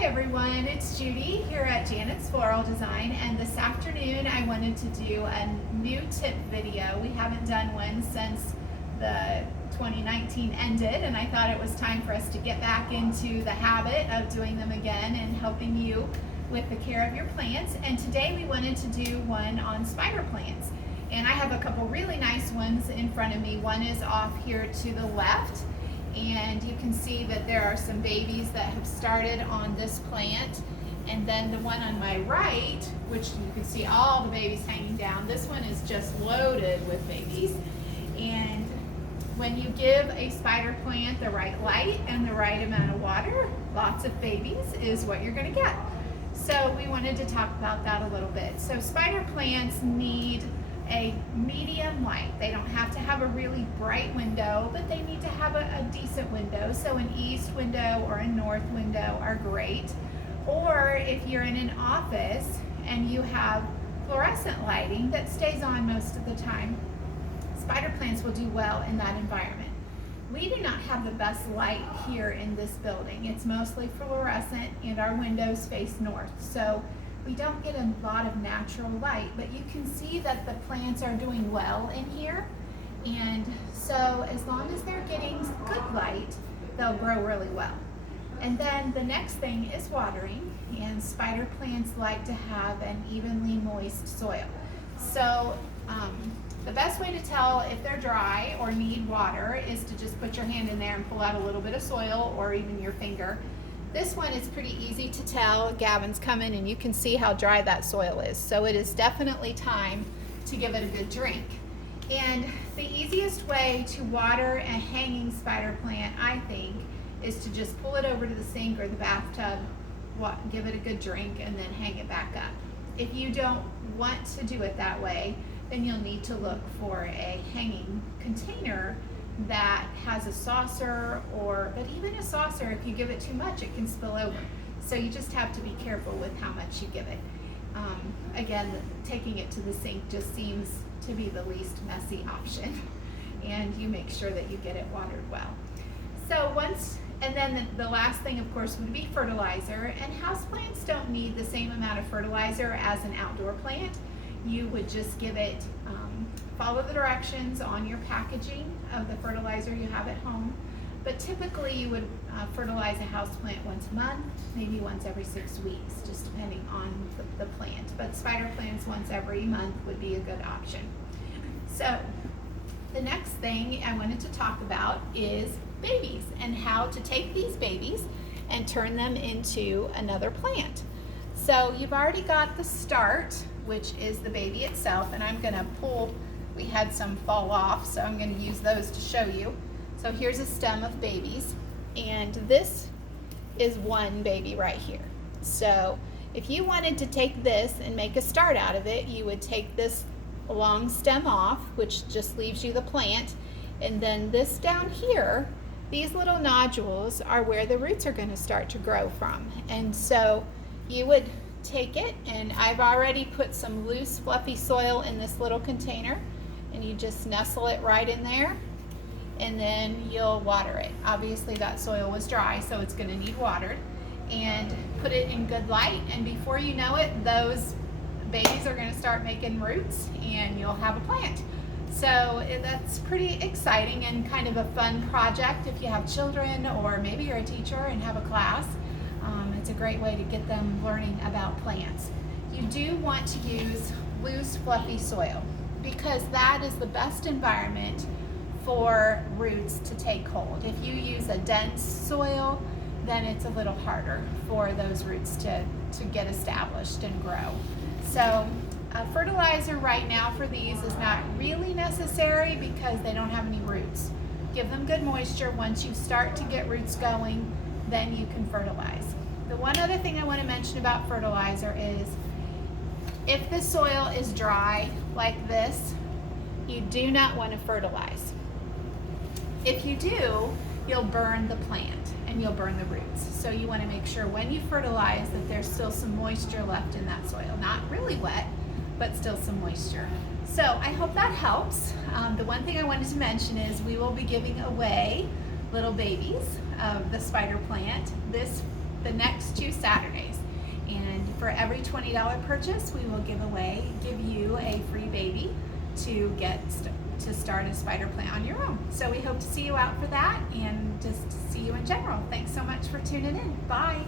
Hi everyone, it's Judy here at Janet's Floral Design, and this afternoon I wanted to do a new tip video. We haven't done one since the 2019 ended, and I thought it was time for us to get back into the habit of doing them again and helping you with the care of your plants. And today we wanted to do one on spider plants. And I have a couple really nice ones in front of me. One is off here to the left, and you can see that there are some babies that have started on this plant. And then the one on my right, which you can see all the babies hanging down, this one is just loaded with babies. And when you give a spider plant the right light and the right amount of water, lots of babies is what you're going to get. So we wanted to talk about that a little bit. So spider plants need a medium light. They don't have to have a really bright window, but they need to have a decent window. So an east window or a north window are great. Or if you're in an office and you have fluorescent lighting that stays on most of the time, spider plants will do well in that environment. We do not have the best light here in this building. It's mostly fluorescent and our windows face north. So we don't get a lot of natural light, but you can see that the plants are doing well in here. And so as long as they're getting good light, they'll grow really well. And then the next thing is watering, and spider plants like to have an evenly moist soil. So the best way to tell if they're dry or need water is to just put your hand in there and pull out a little bit of soil, or even your finger. This one is pretty easy to tell. Gavin's coming and you can see how dry that soil is. So it is definitely time to give it a good drink. And the easiest way to water a hanging spider plant, I think, is to just pull it over to the sink or the bathtub, give it a good drink, and then hang it back up. If you don't want to do it that way, then you'll need to look for a hanging container that has a saucer, but even a saucer, if you give it too much, it can spill over. So you just have to be careful with how much you give it. Again, taking it to the sink just seems to be the least messy option. And you make sure that you get it watered well. So and then the last thing, of course, would be fertilizer. And houseplants don't need the same amount of fertilizer as an outdoor plant. You would just give it, follow the directions on your packaging of the fertilizer you have at home. But typically you would fertilize a houseplant once a month, maybe once every 6 weeks, just depending on the plant. But spider plants once every month would be a good option. So the next thing I wanted to talk about is babies, and how to take these babies and turn them into another plant. So you've already got the start, which is the baby itself, and I'm going to pull, we had some fall off, so I'm going to use those to show you. So here's a stem of babies, and this is one baby right here. So if you wanted to take this and make a start out of it, you would take this long stem off, which just leaves you the plant, and then this down here, these little nodules are where the roots are going to start to grow from. And so you would take it, and I've already put some loose fluffy soil in this little container, and you just nestle it right in there, and then you'll water it. Obviously that soil was dry, so it's going to need watered, and put it in good light, and before you know it, those babies are going to start making roots and you'll have a plant. So that's pretty exciting and kind of a fun project if you have children, or maybe you're a teacher and have a class. It's a great way to get them learning about plants. You do want to use loose, fluffy soil, because that is the best environment for roots to take hold. If you use a dense soil, then it's a little harder for those roots to get established and grow. So fertilizer right now for these is not really necessary because they don't have any roots. Give them good moisture. Once you start to get roots going, then you can fertilize. The one other thing I want to mention about fertilizer is if the soil is dry like this, you do not want to fertilize. If you do, you'll burn the plant and you'll burn the roots. So you want to make sure when you fertilize that there's still some moisture left in that soil. Not really wet, but still some moisture. So I hope that helps. The one thing I wanted to mention is we will be giving away little babies of the spider plant this the next 2 Saturdays. And for every $20 purchase, we will give you a free baby to start a spider plant on your own. So we hope to see you out for that and just see you in general. Thanks so much for tuning in. Bye.